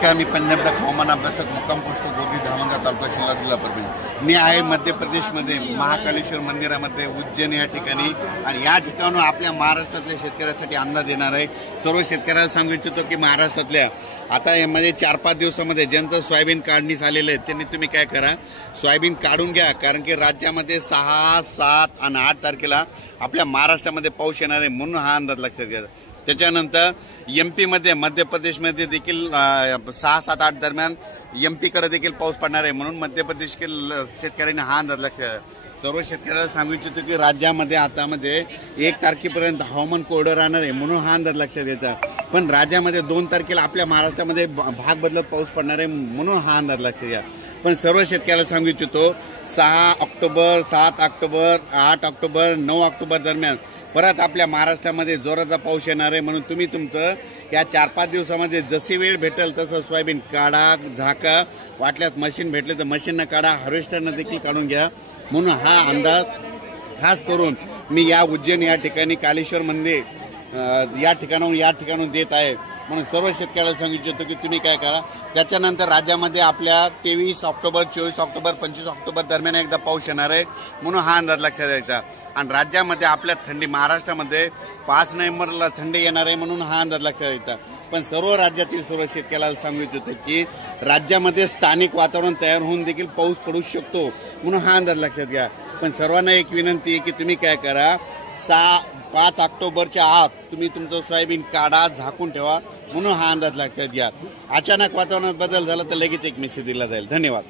नमस्कार, मी पंजाबला हवामान अभ्यासक मुक्काम पोस्ट गोगी धामणगाव तालुका शिल्लक जिल्हा परभणी। मी आहे मध्य प्रदेशमध्ये महाकालेश्वर मंदिरामध्ये उज्जैन या ठिकाणी, आणि या ठिकाणून आपल्या महाराष्ट्रातल्या शेतकऱ्यांसाठी अंदाज देणार आहे। सर्व शेतकऱ्यांना सांगू इच्छितो की महाराष्ट्रातल्या आता यामध्ये 4-5 दिवसामध्ये ज्यांचं सोयाबीन काढणीस आलेलं आहे त्यांनी तुम्ही काय करा, सोयाबीन काढून घ्या, कारण की राज्यामध्ये 6, 7 आणि 8 तारखेला आपल्या महाराष्ट्रामध्ये पाऊस येणार आहे, म्हणून हा अंदाज लक्षात घ्या। त्याच्यानंतर एमपी मध्ये मध्य प्रदेशमध्ये देखील 6, 7, 8 दरम्यान एमपी कडे देखील पाऊस पडणार आहे, म्हणून मध्य प्रदेशतील शेतकऱ्यांनी हा अंदाज लक्षात। सर्व शेतकऱ्याला सांगू इच्छितो की राज्यामध्ये आतामध्ये 1 तारखेपर्यंत हवामान कोरडं राहणार आहे, म्हणून हा अंदाज लक्षात घ्यायचा। पण राज्यामध्ये 2 तारखेला आपल्या महाराष्ट्रामध्ये भाग बदलत पाऊस पडणार आहे, म्हणून हा अंदाज लक्षात घ्या। पण सर्व शेतकऱ्याला सांगू इच्छितो 6 ऑक्टोबर, 7 ऑक्टोबर, 8 ऑक्टोबर, 9 ऑक्टोबर दरम्यान परत आपल्या महाराष्ट्रामध्ये जोराचा पाऊस येणार आहे, म्हणून तुम्ही तुमचं या 4-5 दिवसामध्ये जशी वेळ भेटेल तसं सोयाबीन काढा, झाका, वाटल्यास मशीन भेटले तर मशीननं काढा, हार्वेस्टरनं देखील काढून घ्या। म्हणून हा अंदाज खास करून मी या उज्जैन या ठिकाणी कालेश्वर मंदिर या ठिकाणून देत आहे, म्हणून सर्व शेतकऱ्याला सांगू इच्छितो की तुम्ही काय करा। त्याच्यानंतर राज्यामध्ये आपल्या 23 ऑक्टोबर, 24 ऑक्टोबर, 25 ऑक्टोबर दरम्यान एकदा पाऊस येणार आहे, म्हणून हा अंदाज लक्षात द्यायचा। आणि राज्यामध्ये आपल्या थंडी महाराष्ट्रामध्ये 5 नोव्हेंबरला थंडी येणार आहे, म्हणून हा अंदाज लक्षात द्यायचा। पण सर्व राज्यातील सर्व शेतकऱ्याला सांगू इच्छितो की राज्यामध्ये स्थानिक वातावरण तयार होऊन देखील पाऊस पडू शकतो, म्हणून हा अंदाज लक्षात घ्या। पण सर्वांना एक विनंती आहे की तुम्ही काय करा, 5 ऑक्टोबरच्या आत तुम्ही तुमचं सोयाबीन काढा, झाकून ठेवा, म्हणून हा अंदाज लक्षात घ्या। अचानक वातावरणात बदल झाला तर लगेच एक मेसेज दिला जाईल। धन्यवाद।